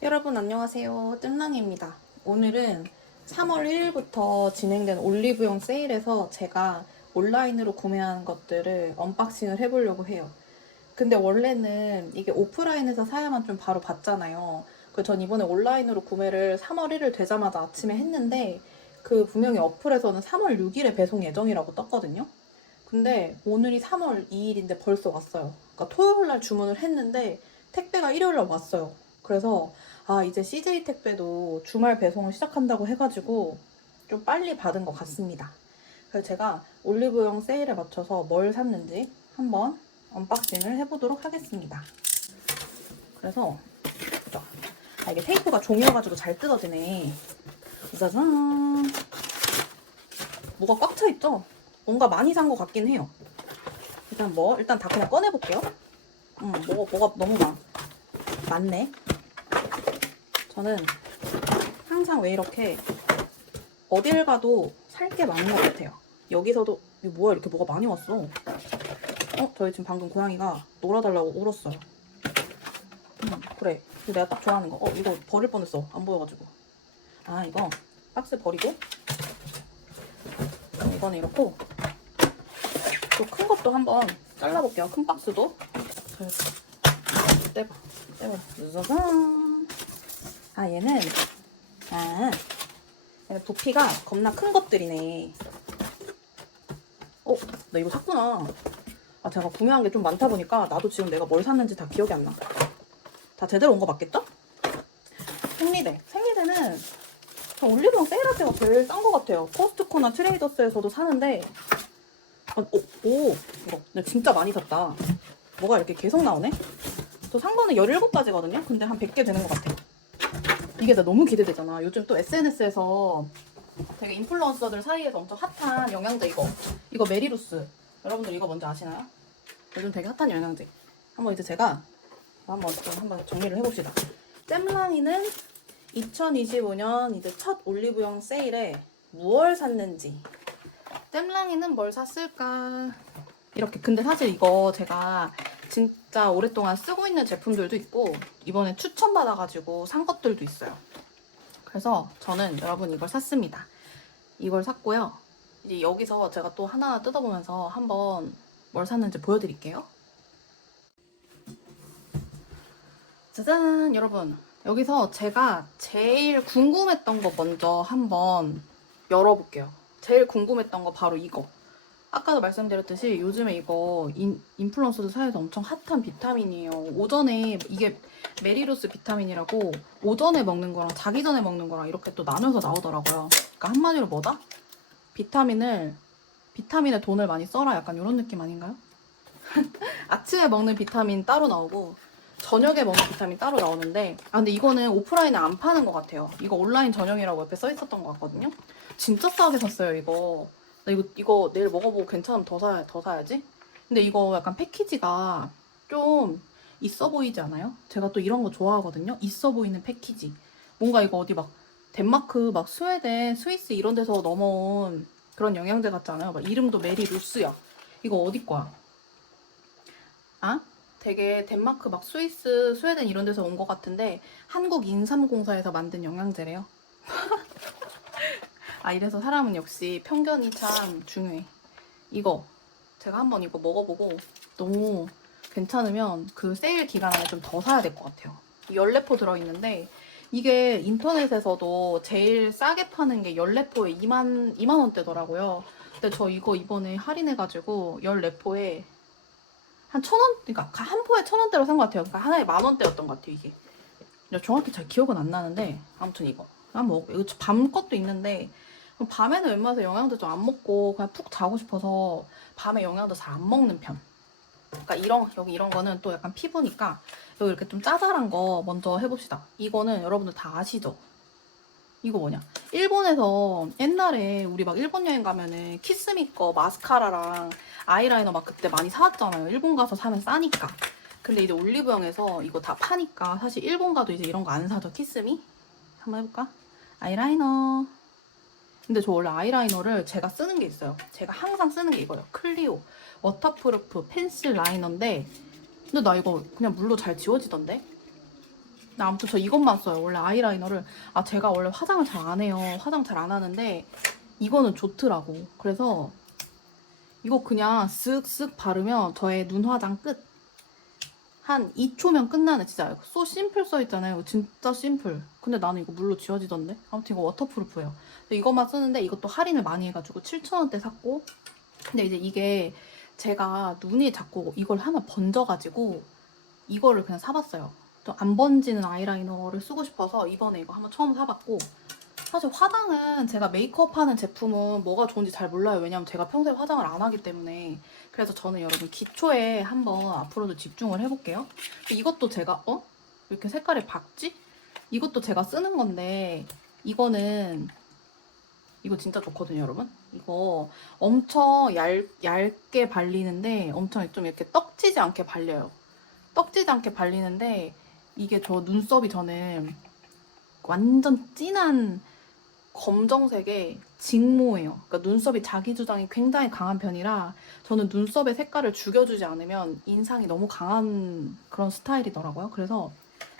여러분 안녕하세요. 뜸랑입니다. 오늘은 3월 1일부터 진행된 올리브영 세일에서 제가 온라인으로 구매한 것들을 언박싱을 해보려고 해요. 근데 원래는 이게 오프라인에서 사야만 좀 바로 받잖아요. 그전 이번에 온라인으로 구매를 3월 1일 되자마자 아침에 했는데 그 분명히 어플에서는 3월 6일에 배송 예정이라고 떴거든요. 근데 오늘이 3월 2일인데 벌써 왔어요. 그러니까 토요일 날 주문을 했는데 택배가 일요일 날 왔어요. 그래서 아 이제 CJ 택배도 주말 배송을 시작한다고 해가지고 좀 빨리 받은 것 같습니다. 그래서 제가 올리브영 세일에 맞춰서 뭘 샀는지 한번 언박싱을 해보도록 하겠습니다. 그래서. 아 이게 테이프가 종이여가지고 잘 뜯어지네. 짜잔. 뭐가 꽉 차 있죠? 뭔가 많이 산 것 같긴 해요. 일단 뭐 일단 다 그냥 꺼내 볼게요. 음 뭐가 뭐가 너무 많 많네. 저는 항상 왜 이렇게 어딜 가도 살 게 많은 것 같아요. 여기서도 이거 뭐야 이렇게 뭐가 많이 왔어. 어 저희 지금 방금 고양이가 놀아달라고 울었어요. 음 그래 이거 내가 딱 좋아하는 거. 어 이거 버릴 뻔했어 안 보여가지고. 아 이거 박스 버리고 이거는 이렇고 또 큰 것도 한번 잘라볼게요. 큰 박스도. 떼봐 떼봐 짜잔. 아 얘는 아 얘는 부피가 겁나 큰 것들이네. 어, 나 이거 샀구나. 아 제가 구매한 게 좀 많다 보니까 나도 지금 내가 뭘 샀는지 다 기억이 안 나. 다 제대로 온 거 맞겠죠? 생리대. 생리대는 저 올리브영 세일할 때가 제일 싼것 같아요. 코스트코나 트레이더스에서도 사는데 아, 오, 오 이거 근데 진짜 많이 샀다. 뭐가 이렇게 계속 나오네? 저 산 거는 17가지거든요? 근데 한 100개 되는 것 같아요. 이게 나 너무 기대되잖아. 요즘 또 SNS에서 되게 인플루언서들 사이에서 엄청 핫한 영양제 이거. 이거 메리루스. 여러분들 이거 뭔지 아시나요? 요즘 되게 핫한 영양제. 한번 이제 제가 한번 좀 한번 정리를 해봅시다. 잼랑이는 2025년 이제 첫 올리브영 세일에 무얼 샀는지. 잼랑이는 뭘 샀을까? 이렇게 근데 사실 이거 제가 진 짜 오랫동안 쓰고 있는 제품들도 있고 이번에 추천받아가지고 산 것들도 있어요. 그래서 저는 여러분 이걸 샀습니다. 이걸 샀고요. 이제 여기서 제가 또 하나하나 뜯어보면서 한번 뭘 샀는지 보여드릴게요. 짜잔 여러분 여기서 제가 제일 궁금했던 거 먼저 한번 열어볼게요. 제일 궁금했던 거 바로 이거. 아까도 말씀드렸듯이 요즘에 이거 인, 인플루언서들 사이에서 엄청 핫한 비타민이에요. 오전에 이게 메리루스 비타민이라고 오전에 먹는 거랑 자기 전에 먹는 거랑 이렇게 또 나눠서 나오더라고요. 그러니까 한마디로 뭐다? 비타민을 비타민에 돈을 많이 써라 약간 이런 느낌 아닌가요? 아침에 먹는 비타민 따로 나오고 저녁에 먹는 비타민 따로 나오는데 아 근데 이거는 오프라인에 안 파는 것 같아요. 이거 온라인 전용이라고 옆에 써 있었던 것 같거든요. 진짜 싸게 샀어요 이거. 나 이거 이거 내일 먹어보고 괜찮으면 더 사야 더 사야지. 근데 이거 약간 패키지가 좀 있어 보이지 않아요? 제가 또 이런 거 좋아하거든요. 있어 보이는 패키지. 뭔가 이거 어디 막 덴마크, 막 스웨덴, 스위스 이런 데서 넘어온 그런 영양제 같지 않아요? 막 이름도 메리 루스야. 이거 어디 거야? 아? 되게 덴마크, 막 스위스, 스웨덴 이런 데서 온 것 같은데 한국 인삼공사에서 만든 영양제래요. 아 이래서 사람은 역시 편견이 참 중요해. 이거 제가 한번 이거 먹어보고 너무 괜찮으면 그 세일 기간 안에 좀 더 사야 될 것 같아요. 14포 들어있는데 이게 인터넷에서도 제일 싸게 파는 게 14포에 2만, 2만 원대더라고요. 근데 저 이거 이번에 할인해가지고 14포에 한 천 원, 그러니까 한 포에 천 원대로 산 것 같아요. 그러니까 하나에 만 원대였던 것 같아요, 이게. 정확히 잘 기억은 안 나는데 아무튼 이거 한번 먹. 이거 밤 것도 있는데 밤에는 웬만해서 영양제 좀 안 먹고 그냥 푹 자고 싶어서 밤에 영양제 잘 안 먹는 편. 그러니까 이런 여기 이런 거는 또 약간 피부니까 여기 이렇게 좀 짜잘한 거 먼저 해봅시다. 이거는 여러분들 다 아시죠? 이거 뭐냐? 일본에서 옛날에 우리 막 일본 여행 가면은 키스미 거 마스카라랑 아이라이너 막 그때 많이 사왔잖아요. 일본 가서 사면 싸니까. 근데 이제 올리브영에서 이거 다 파니까 사실 일본 가도 이제 이런 거 안 사죠. 키스미? 한번 해볼까? 아이라이너. 근데 저 원래 아이라이너를 제가 쓰는 게 있어요. 제가 항상 쓰는 게 이거예요. 클리오 워터프루프 펜슬 라이너인데 근데 나 이거 그냥 물로 잘 지워지던데? 근데 아무튼 저 이것만 써요. 원래 아이라이너를. 아, 제가 원래 화장을 잘 안 해요. 화장 잘 안 하는데, 이거는 좋더라고. 그래서, 이거 그냥 쓱쓱 바르면 저의 눈 화장 끝. 한 2초면 끝나는, 진짜. 소 심플 써 있잖아요. 진짜 심플. 근데 나는 이거 물로 지워지던데? 아무튼 이거 워터프루프예요. 이것만 쓰는데, 이것도 할인을 많이 해가지고 7,000원대 샀고, 근데 이제 이게 제가 눈이 자꾸 이걸 하나 번져가지고, 이거를 그냥 사봤어요. 좀안 번지는 아이라이너를 쓰고 싶어서 이번에 이거 한번 처음 사봤고 사실 화장은 제가 메이크업 하는 제품은 뭐가 좋은지 잘 몰라요. 왜냐면 제가 평소에 화장을 안 하기 때문에 그래서 저는 여러분 기초에 한번 앞으로도 집중을 해볼게요. 이것도 제가 어? 왜 이렇게 색깔이 밝지? 이것도 제가 쓰는 건데 이거는 이거 진짜 좋거든요, 여러분. 이거 엄청 얇, 얇게 발리는데 엄청 좀 이렇게 떡지지 않게 발려요. 떡지지 않게 발리는데 이게 저 눈썹이 저는 완전 진한 검정색의 직모예요. 그러니까 눈썹이 자기 주장이 굉장히 강한 편이라 저는 눈썹의 색깔을 죽여주지 않으면 인상이 너무 강한 그런 스타일이더라고요. 그래서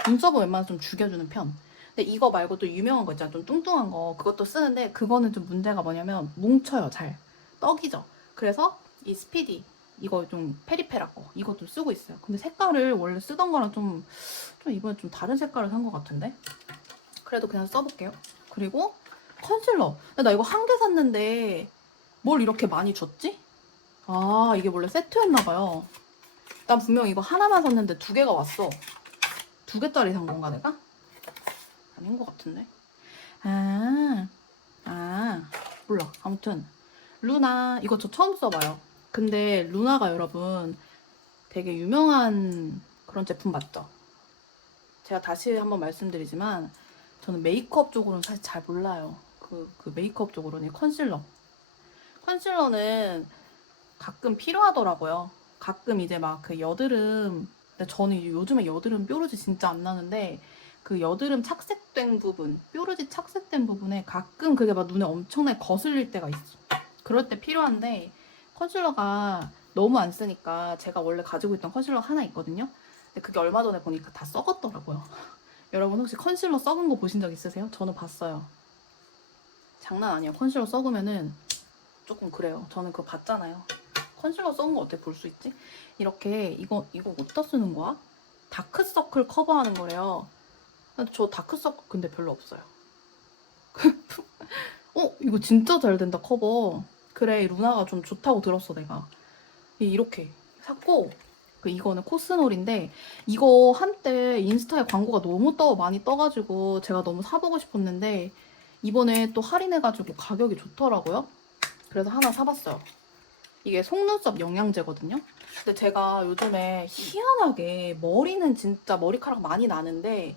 눈썹은 웬만하면 좀 죽여주는 편. 근데 이거 말고 또 유명한 거 있잖아요. 좀 뚱뚱한 거. 그것도 쓰는데 그거는 좀 문제가 뭐냐면 뭉쳐요, 잘. 떡이죠. 그래서 이 스피디 이거 좀 페리페라 거좀 쓰고 있어요. 근데 색깔을 원래 쓰던 거랑 좀, 좀 이번에 좀 다른 색깔을 산 것 같은데? 그래도 그냥 써볼게요. 그리고 컨실러. 나 이거 한 개 샀는데 뭘 이렇게 많이 줬지? 아 이게 원래 세트였나봐요. 난 분명 이거 하나만 샀는데 두 개가 왔어. 두 개짜리 산 건가 내가? 아닌 것 같은데. 아, 아 몰라. 아무튼 루나 이거 저 처음 써봐요. 근데 루나가 여러분 되게 유명한 그런 제품 맞죠? 제가 다시 한번 말씀드리지만 저는 메이크업 쪽으로는 사실 잘 몰라요. 그, 그 메이크업 쪽으로는 컨실러. 컨실러는 가끔 필요하더라고요. 가끔 이제 막 그 여드름, 근데 저는 요즘에 여드름 뾰루지 진짜 안 나는데 그 여드름 착색된 부분, 뾰루지 착색된 부분에 가끔 그게 막 눈에 엄청나게 거슬릴 때가 있어. 그럴 때 필요한데 컨실러가 너무 안 쓰니까 제가 원래 가지고 있던 컨실러 하나 있거든요. 근데 그게 얼마 전에 보니까 다 썩었더라고요. 여러분 혹시 컨실러 썩은 거 보신 적 있으세요? 저는 봤어요. 장난 아니에요. 컨실러 썩으면은 조금 그래요. 저는 그거 봤잖아요. 컨실러 썩은 거 어떻게 볼수 있지? 이렇게 이거 이거 어디다 쓰는 거야? 다크서클 커버하는 거래요. 저 다크서클 근데 별로 없어요. 어 이거 진짜 잘 된다 커버. 그래 루나가 좀 좋다고 들었어 내가. 이- 이렇게 샀고 그 이거는 코스놀인데 이거 한때 인스타에 광고가 너무 떠 많이 떠가지고 제가 너무 사보고 싶었는데 이번에 또 할인해가지고 가격이 좋더라고요. 그래서 하나 사봤어요. 이게 속눈썹 영양제거든요. 근데 제가 요즘에 희한하게 머리는 진짜 머리카락 많이 나는데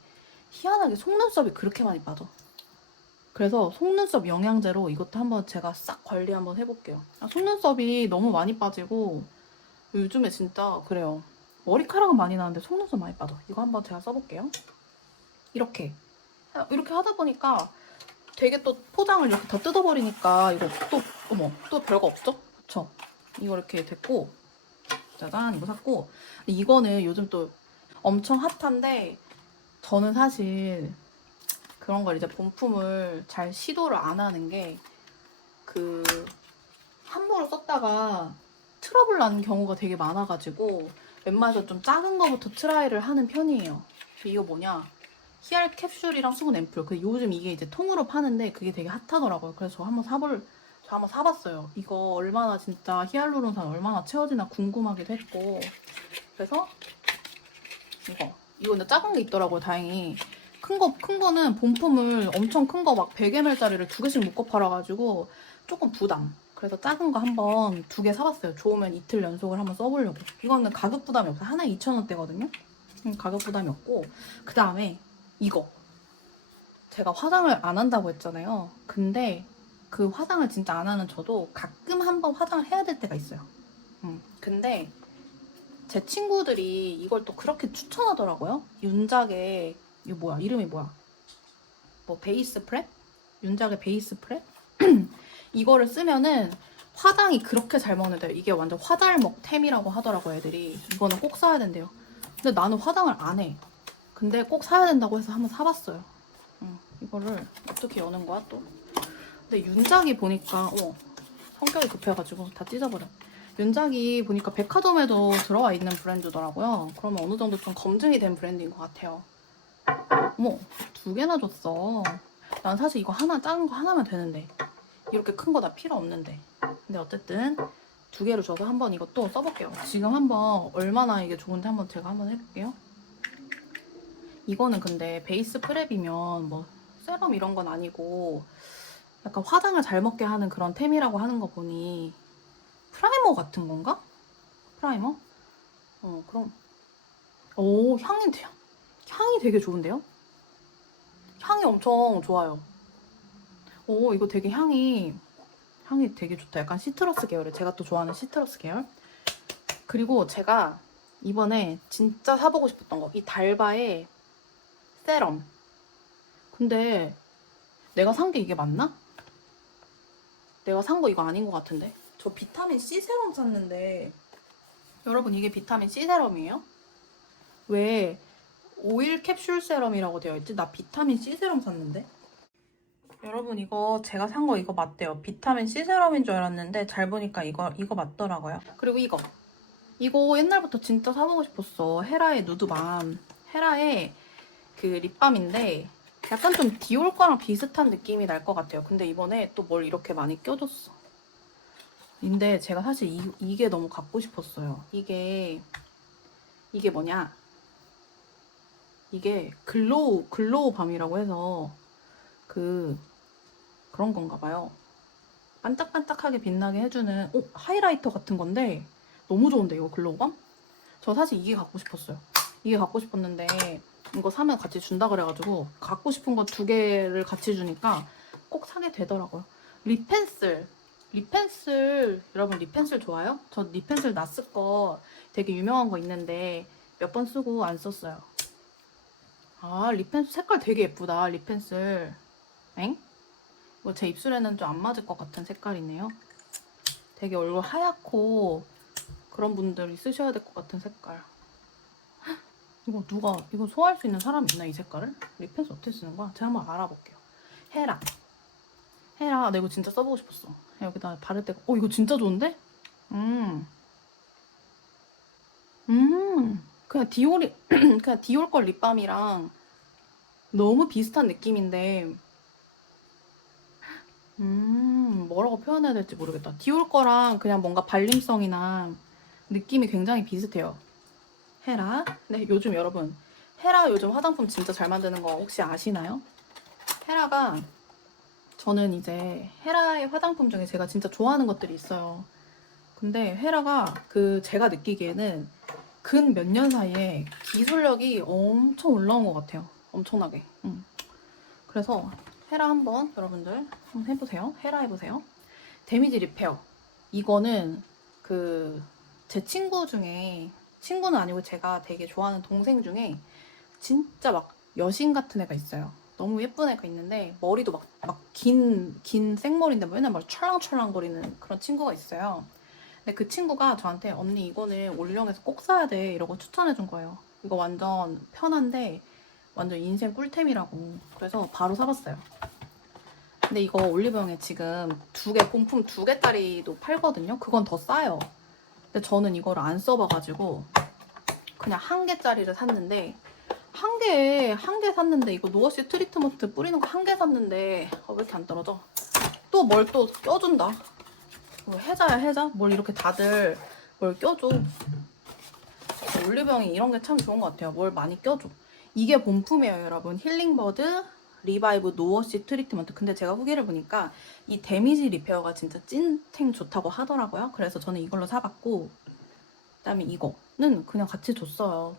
희한하게 속눈썹이 그렇게 많이 빠져. 그래서 속눈썹 영양제로 이것도 한번 제가 싹 관리 한번 해볼게요. 아, 속눈썹이 너무 많이 빠지고 요즘에 진짜 그래요. 머리카락은 많이 나는데 속눈썹 많이 빠져. 이거 한번 제가 써볼게요. 이렇게 이렇게 하다 보니까 되게 또 포장을 이렇게 다 뜯어버리니까 이거 또 어머 또 별거 없죠? 그쵸? 이거 이렇게 됐고 짜잔 이거 샀고 이거는 요즘 또 엄청 핫한데 저는 사실 그런 걸 이제 본품을 잘 시도를 안 하는 게 그 함부로 썼다가 트러블 나는 경우가 되게 많아가지고 웬만해서 좀 작은 거부터 트라이를 하는 편이에요. 이거 뭐냐? 히알 캡슐이랑 수분 앰플. 그 요즘 이게 이제 통으로 파는데 그게 되게 핫하더라고요. 그래서 저 한번 사볼, 저 한번 사봤어요. 이거 얼마나 진짜 히알루론산 얼마나 채워지나 궁금하기도 했고. 그래서 이거. 이거 근데 작은 게 있더라고요, 다행히. 큰 거, 큰 거는 본품을 엄청 큰 거 막 100ml짜리를 두 개씩 묶어 팔아가지고 조금 부담. 그래서 작은 거 한번 두 개 사봤어요. 좋으면 이틀 연속을 한번 써보려고. 이거는 가격 부담이 없어요. 하나에 2,000원대거든요. 음, 가격 부담이 없고. 그 다음에 이거. 제가 화장을 안 한다고 했잖아요. 근데 그 화장을 진짜 안 하는 저도 가끔 한번 화장을 해야 될 때가 있어요. 음, 근데 제 친구들이 이걸 또 그렇게 추천하더라고요. 윤작의 이거 뭐야? 이름이 뭐야? 뭐 베이스 프랩? 윤작의 베이스 프랩? 이거를 쓰면은 화장이 그렇게 잘 먹는데요. 이게 완전 화잘먹템이라고 하더라고 애들이. 이거는 꼭 써야 된대요. 근데 나는 화장을 안 해. 근데 꼭 사야 된다고 해서 한번 사봤어요. 응, 이거를 어떻게 여는 거야 또? 근데 윤작이 보니까 어, 성격이 급해가지고 다 찢어버려. 윤작이 보니까 백화점에도 들어와 있는 브랜드더라고요. 그러면 어느 정도 좀 검증이 된 브랜드인 것 같아요. 어머, 두 개나 줬어. 난 사실 이거 하나 작은 거 하나면 되는데 이렇게 큰거나 필요 없는데. 근데 어쨌든 두 개를 줘서 한번 이것도 써볼게요. 지금 한번 얼마나 이게 좋은지 한번 제가 한번 해볼게요. 이거는 근데 베이스 프랩이면 뭐 세럼 이런 건 아니고 약간 화장을 잘 먹게 하는 그런 템이라고 하는 거 보니 프라이머 같은 건가? 프라이머? 어 그럼 오 향이 되- 향이 되게 좋은데요? 향이 엄청 좋아요. 오 이거 되게 향이 향이 되게 좋다. 약간 시트러스 계열에 제가 또 좋아하는 시트러스 계열. 그리고 제가 이번에 진짜 사보고 싶었던 거 이 달바의 세럼. 근데 내가 산 게 이게 맞나? 내가 산 거 이거 아닌 것 같은데. 저 비타민 C 세럼 샀는데 여러분 이게 비타민 C 세럼이에요? 왜 오일 캡슐 세럼이라고 되어 있지? 나 비타민 C 세럼 샀는데. 여러분 이거 제가 산 거 이거 맞대요. 비타민 C 세럼인 줄 알았는데 잘 보니까 이거 이거 맞더라고요. 그리고 이거 이거 옛날부터 진짜 사보고 싶었어. 헤라의 누드밤. 헤라의 그 립밤인데 약간 좀 디올 거랑 비슷한 느낌이 날 것 같아요. 근데 이번에 또 뭘 이렇게 많이 껴줬어. 근데 제가 사실 이, 이게 너무 갖고 싶었어요. 이게 이게 뭐냐? 이게 글로우 글로우 밤이라고 해서 그 그런 건가 봐요. 반짝반짝하게 빛나게 해주는 어, 하이라이터 같은 건데 너무 좋은데 이거 글로우 밤? 저 사실 이게 갖고 싶었어요. 이게 갖고 싶었는데 이거 사면 같이 준다 그래가지고 갖고 싶은 거 두 개를 같이 주니까 꼭 사게 되더라고요. 립펜슬 립펜슬 여러분 립펜슬 좋아요? 저 립펜슬 나스 거 되게 유명한 거 있는데 몇 번 쓰고 안 썼어요. 아 립펜슬 색깔 되게 예쁘다 립펜슬. 엥? 이거 제 입술에는 좀 안 맞을 것 같은 색깔이네요. 되게 얼굴 하얗고 그런 분들이 쓰셔야 될 것 같은 색깔. 헉, 이거 누가 이거 소화할 수 있는 사람 있나 이 색깔을? 립펜슬 어떻게 쓰는 거야? 제가 한번 알아볼게요. 헤라. 헤라. 나 이거 진짜 써보고 싶었어. 여기다 바를 때가 어 이거 진짜 좋은데? 음. 음. 그냥 디올이 그냥 디올 걸 립밤이랑 너무 비슷한 느낌인데 음, 뭐라고 표현해야 될지 모르겠다. 디올 거랑 그냥 뭔가 발림성이나 느낌이 굉장히 비슷해요. 헤라. 네, 요즘 여러분, 헤라 요즘 화장품 진짜 잘 만드는 거 혹시 아시나요? 헤라가 저는 이제 헤라의 화장품 중에 제가 진짜 좋아하는 것들이 있어요. 근데 헤라가 그 제가 느끼기에는 근 몇 년 사이에 기술력이 엄청 올라온 것 같아요. 엄청나게. 음. 그래서 헤라 한번 여러분들 한번 해보세요. 헤라 해보세요. 데미지 리페어. 이거는 그 제 친구 중에 친구는 아니고 제가 되게 좋아하는 동생 중에 진짜 막 여신 같은 애가 있어요. 너무 예쁜 애가 있는데 머리도 막 막 긴 긴 생머리인데 맨날 막 찰랑찰랑 거리는 그런 친구가 있어요. 근데 그 친구가 저한테 언니 이거는 올영에서 꼭 사야 돼 이러고 추천해 준 거예요. 이거 완전 편한데 완전 인생 꿀템이라고. 그래서 바로 사봤어요. 근데 이거 올리브영에 지금 두 개, 본품 두 개짜리도 팔거든요? 그건 더 싸요. 근데 저는 이거를 안 써봐가지고 그냥 한 개짜리를 샀는데 한 개에 한 개 샀는데 이거 노어시 트리트먼트 뿌리는 거 한 개 샀는데 아, 왜 이렇게 안 떨어져? 또 뭘 또 껴준다. 뭐 해자야 해자? 뭘 이렇게 다들 뭘 껴줘. 올리브영이 이런 게 참 좋은 것 같아요. 뭘 많이 껴줘. 이게 본품이에요, 여러분. 힐링버드 리바이브 노워시 트리트먼트. 근데 제가 후기를 보니까 이 데미지 리페어가 진짜 찐탱 좋다고 하더라고요. 그래서 저는 이걸로 사봤고, 그 다음에 이거는 그냥 같이 줬어요.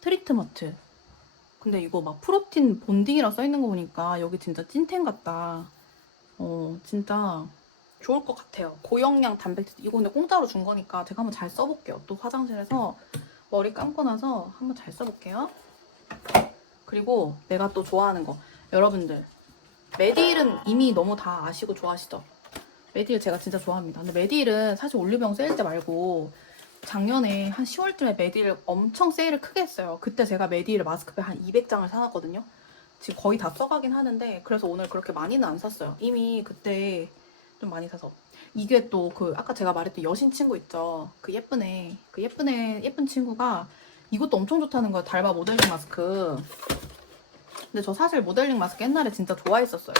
트리트먼트. 근데 이거 막 프로틴 본딩이라 써 있는 거 보니까 여기 진짜 찐탱 같다. 어, 진짜 좋을 것 같아요. 고영양 단백질. 이거 근데 공짜로 준 거니까 제가 한번 잘 써볼게요. 또 화장실에서 머리 감고 나서 한번 잘 써볼게요. 그리고 내가 또 좋아하는 거. 여러분들, 메디힐은 이미 너무 다 아시고 좋아하시죠? 메디힐 제가 진짜 좋아합니다. 근데 메디힐은 사실 올리브영 세일 때 말고 작년에 한 10월쯤에 메디를 엄청 세일을 크게 했어요. 그때 제가 메디를 마스크팩 한 200장을 사놨거든요. 지금 거의 다 써가긴 하는데 그래서 오늘 그렇게 많이는 안 샀어요. 이미 그때 좀 많이 사서 이게 또 그 아까 제가 말했던 여신 친구 있죠. 그 예쁜 애, 그 예쁜 애 예쁜 친구가 이것도 엄청 좋다는 거예요. 달바 모델링 마스크. 근데 저 사실 모델링 마스크 옛날에 진짜 좋아했었어요.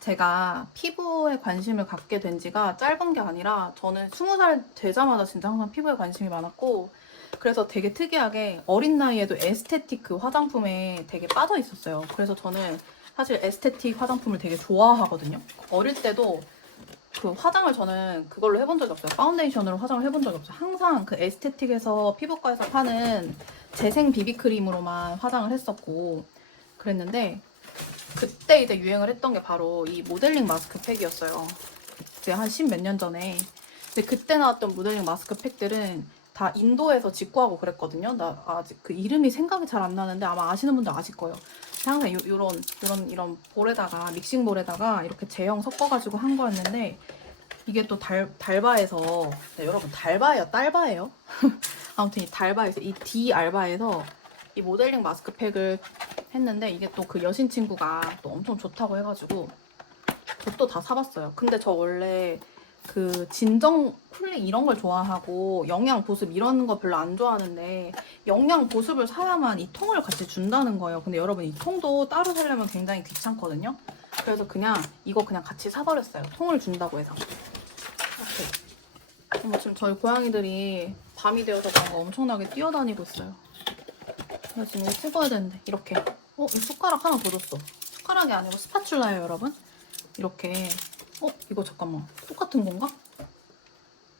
제가 피부에 관심을 갖게 된 지가 짧은 게 아니라 저는 20살 되자마자 진짜 항상 피부에 관심이 많았고 그래서 되게 특이하게 어린 나이에도 에스테틱 그 화장품에 되게 빠져 있었어요. 그래서 저는 사실 에스테틱 화장품을 되게 좋아하거든요. 어릴 때도 그 화장을 저는 그걸로 해본 적이 없어요. 파운데이션으로 화장을 해본 적이 없어요. 항상 그 에스테틱에서 피부과에서 파는 재생 비비크림으로만 화장을 했었고 그랬는데 그때 이제 유행을 했던 게 바로 이 모델링 마스크팩이었어요. 그때 한십 몇 년 전에. 근데 그때 나왔던 모델링 마스크팩들은 다 인도에서 직구하고 그랬거든요. 나 아직 그 이름이 생각이 잘 안 나는데 아마 아시는 분들 아실 거예요. 항상 요, 요런 요런 이런 볼에다가 믹싱 볼에다가 이렇게 제형 섞어가지고 한 거였는데 이게 또 달, 달바에서 네, 여러분 달바예요 딸바예요 아무튼 이 달바에서 이 D 알바에서 이 모델링 마스크팩을 했는데 이게 또 그 여신 친구가 또 엄청 좋다고 해가지고 저도 다 사봤어요. 근데 저 원래 그 진정 쿨링 이런 걸 좋아하고 영양 보습 이런 거 별로 안 좋아하는데 영양 보습을 사야만 이 통을 같이 준다는 거예요. 근데 여러분 이 통도 따로 사려면 굉장히 귀찮거든요. 그래서 그냥 이거 그냥 같이 사버렸어요. 통을 준다고 해서. 이렇게. 지금 저희 고양이들이 밤이 되어서 뭔가 엄청나게 뛰어다니고 있어요. 나 지금 이거 찍어야 되는데 이렇게 어? 이 숟가락 하나 더 줬어. 숟가락이 아니고 스파츌라예요 여러분. 이렇게. 어? 이거 잠깐만. 똑같은 건가?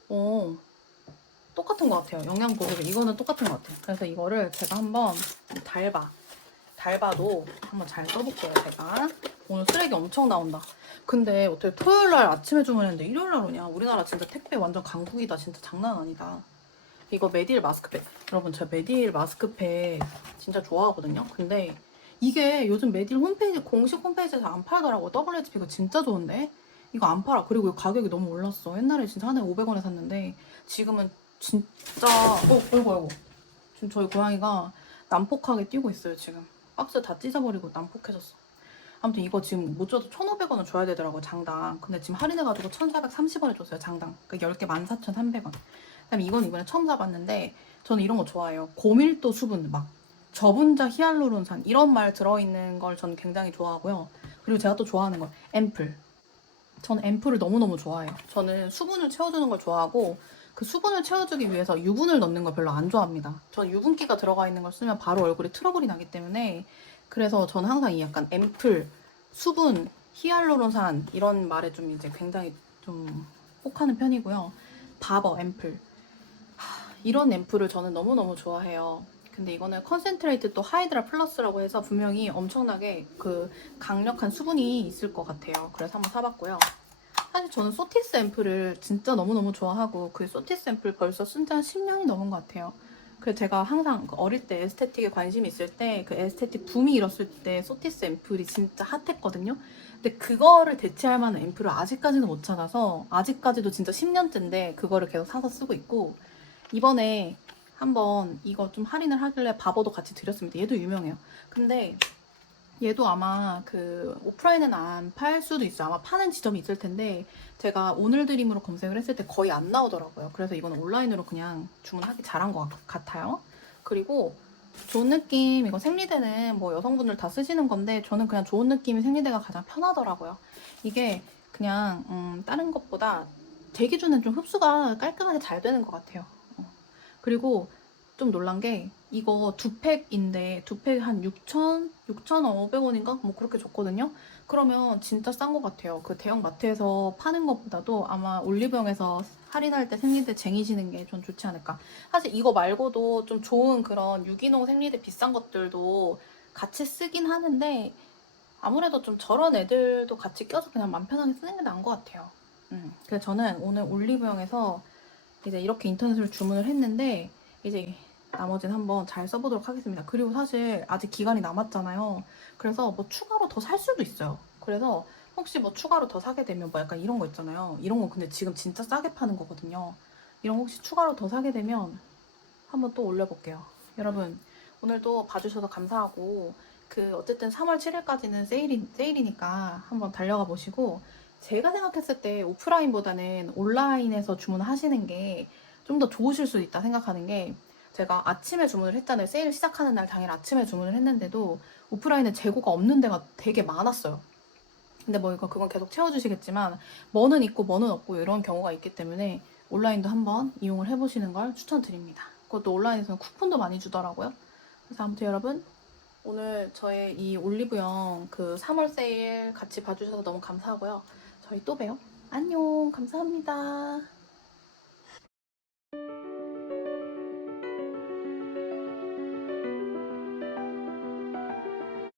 어. 똑같은 것 같아요. 영양 보습 이거는 똑같은 것 같아요. 그래서 이거를 제가 한번 달바. 달바도 한번 잘 써볼게요 제가. 오늘 쓰레기 엄청 나온다. 근데 어떻게 토요일 날 아침에 주문했는데 일요일 날 오냐? 우리나라 진짜 택배 완전 강국이다. 진짜 장난 아니다. 이거 메딜 마스크팩. 여러분, 제가 메딜 마스크팩 진짜 좋아하거든요. 근데 이게 요즘 메딜 홈페이지, 공식 홈페이지에서 안 팔더라고. WHP가 진짜 좋은데? 이거 안 팔아. 그리고 이거 가격이 너무 올랐어. 옛날에 진짜 한해 500원에 샀는데 지금은 진짜, 어, 어이구, 어이구. 지금 저희 고양이가 난폭하게 뛰고 있어요, 지금. 박스 다 찢어버리고 난폭해졌어. 아무튼 이거 지금 못 줘도 1,500원은 줘야 되더라고요, 장당. 근데 지금 할인해가지고 1,430원에 줬어요, 장당. 그 10개 14,300원. 그다음에 이건 이번에 처음 사봤는데 저는 이런 거 좋아해요. 고밀도 수분 막 저분자 히알루론산 이런 말 들어있는 걸 저는 굉장히 좋아하고요. 그리고 제가 또 좋아하는 건 앰플. 저는 앰플을 너무너무 좋아해요. 저는 수분을 채워주는 걸 좋아하고 그 수분을 채워주기 위해서 유분을 넣는 걸 별로 안 좋아합니다. 저는 유분기가 들어가 있는 걸 쓰면 바로 얼굴에 트러블이 나기 때문에 그래서 저는 항상 이 약간 앰플, 수분, 히알루론산 이런 말에 좀 이제 굉장히 좀 혹하는 편이고요. 바버 앰플. 이런 앰플을 저는 너무너무 좋아해요. 근데 이거는 컨센트레이트 또 하이드라 플러스라고 해서 분명히 엄청나게 그 강력한 수분이 있을 것 같아요. 그래서 한번 사봤고요. 사실 저는 소티스 앰플을 진짜 너무너무 좋아하고 그 소티스 앰플 벌써 쓴 지 한 10년이 넘은 것 같아요. 그래서 제가 항상 그 어릴 때 에스테틱에 관심이 있을 때 그 에스테틱 붐이 일었을 때 소티스 앰플이 진짜 핫했거든요. 근데 그거를 대체할 만한 앰플을 아직까지는 못 찾아서 아직까지도 진짜 10년째인데 그거를 계속 사서 쓰고 있고 이번에 한번 이거 좀 할인을 하길래 바보도 같이 드렸습니다. 얘도 유명해요. 근데 얘도 아마 그 오프라인은 안 팔 수도 있어요. 아마 파는 지점이 있을 텐데 제가 오늘 드림으로 검색을 했을 때 거의 안 나오더라고요. 그래서 이거는 온라인으로 그냥 주문하기 잘한 것 같- 같아요. 그리고 좋은 느낌 이거 생리대는 뭐 여성분들 다 쓰시는 건데 저는 그냥 좋은 느낌이 생리대가 가장 편하더라고요. 이게 그냥 음, 다른 것보다 제 기준엔 좀 흡수가 깔끔하게 잘 되는 것 같아요. 어. 그리고 좀 놀란 게 이거 두 팩인데 두 팩 한 6천, 6,500원인가? 뭐 그렇게 줬거든요. 그러면 진짜 싼 것 같아요. 그 대형 마트에서 파는 것보다도 아마 올리브영에서 할인할 때 생리대 쟁이시는 게 좀 좋지 않을까. 사실 이거 말고도 좀 좋은 그런 유기농 생리대 비싼 것들도 같이 쓰긴 하는데 아무래도 좀 저런 애들도 같이 껴서 그냥 맘 편하게 쓰는 게 나은 것 같아요. 음, 그래서 저는 오늘 올리브영에서 이제 이렇게 인터넷으로 주문을 했는데 이제 나머지는 한번 잘 써보도록 하겠습니다. 그리고 사실 아직 기간이 남았잖아요. 그래서 뭐 추가로 더 살 수도 있어요. 그래서 혹시 뭐 추가로 더 사게 되면 뭐 약간 이런 거 있잖아요. 이런 거 근데 지금 진짜 싸게 파는 거거든요. 이런 거 혹시 추가로 더 사게 되면 한번 또 올려볼게요. 여러분 오늘도 봐주셔서 감사하고 그 어쨌든 3월 7일까지는 세일이, 세일이니까 한번 달려가 보시고 제가 생각했을 때 오프라인보다는 온라인에서 주문하시는 게 좀 더 좋으실 수 있다 생각하는 게 제가 아침에 주문을 했잖아요. 세일 시작하는 날 당일 아침에 주문을 했는데도 오프라인에 재고가 없는 데가 되게 많았어요. 근데 뭐 이거 그건 계속 채워주시겠지만 뭐는 있고 뭐는 없고 이런 경우가 있기 때문에 온라인도 한번 이용을 해보시는 걸 추천드립니다. 그것도 온라인에서는 쿠폰도 많이 주더라고요. 그래서 아무튼 여러분 오늘 저의 이 올리브영 그 3월 세일 같이 봐주셔서 너무 감사하고요. 저희 또 봬요. 안녕 감사합니다.